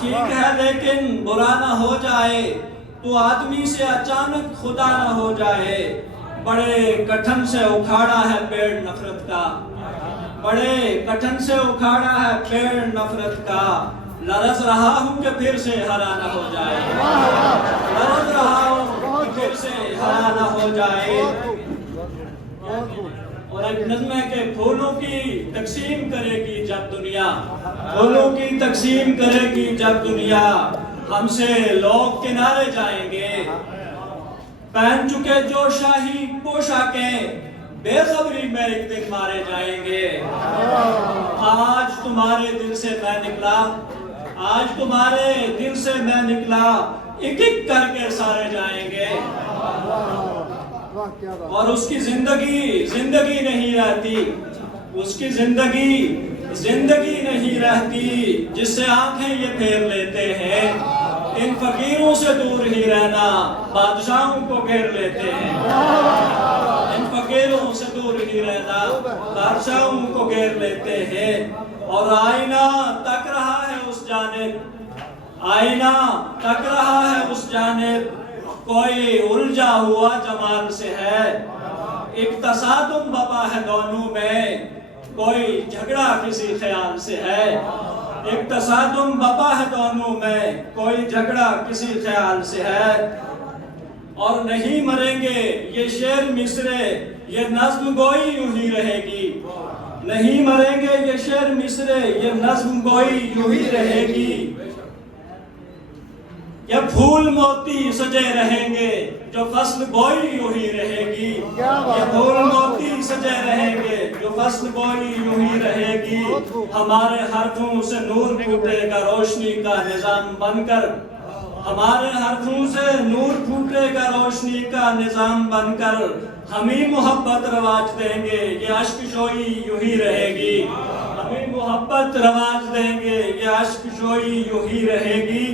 ٹھیک ہے لیکن برا نہ ہو جائے تو آدمی سے اچانک خدا نہ ہو جائے. بڑے کٹھن سے اکھاڑا ہے پیڑ نفرت کا, بڑے کٹھن سے اکھاڑا ہے پیڑ نفرت کا. لرز رہا ہوں کہ پھر سے ہرا نہ ہو جائے, لرز رہا ہوں کہ پھر سے ہرا نہ ہو جائے. اور ایک نظم ہے کہ پھولوں کی تقسیم کرے گی جب دنیا, پھولوں کی تقسیم کرے گی جب دنیا, ہم سے لوگ کنارے جائیں گے. پہن چکے جو شاہی پوشاکیں بے خبری میں ایک دن مارے جائیں گے. آج تمہارے دل سے میں نکلا, آج تمہارے دل سے میں نکلا, ایک ایک کر کے سارے جائیں گے. اور اس کی زندگی زندگی نہیں رہتی, اس کی زندگی زندگی نہیں رہتی جس سے آنکھیں یہ پھیر لیتے ہیں. ان فقیروں سے دور ہی رہنا بادشاہوں کو گھیر لیتے ہیں, ان فقیروں سے دور ہی رہنا بادشاہوں کو گھیر لیتے ہیں. اور آئینہ تک رہا ہے اس جانب, آئینہ تک رہا ہے اس جانب, کوئی الجھا ہوا جمال سے ہے. ایک تصادم بپا ہے دونوں میں, کوئی جھگڑا کسی خیال سے ہے. ایک تصادم بپا ہے دونوں میں, کوئی جھگڑا کسی خیال سے ہے. اور نہیں مریں گے یہ شعر مصرے, یہ نظم گوئی یوں ہی رہے گی. نہیں مریں گے یہ شعر مصرے, یہ نظم گوئی یوں ہی رہے گی. یہ پھول موتی سجے رہیں گے جو فصل بوئی یوں ہی رہے گی. یہ پھول موتی سجے رہیں گے جو فصل بوئی یوں ہی رہے گی. ہمارے حرفوں سے نور پھوٹے گا روشنی کا نظام بن کر, ہمارے حرفوں سے نور پھوٹے گا روشنی کا نظام بن کر. ہم ہی محبت رواج دیں گے یہ اشک شوئی یوں ہی رہے گی. ہم ہی محبت رواج دیں گے یہ اشک شوئی یوں ہی رہے گی.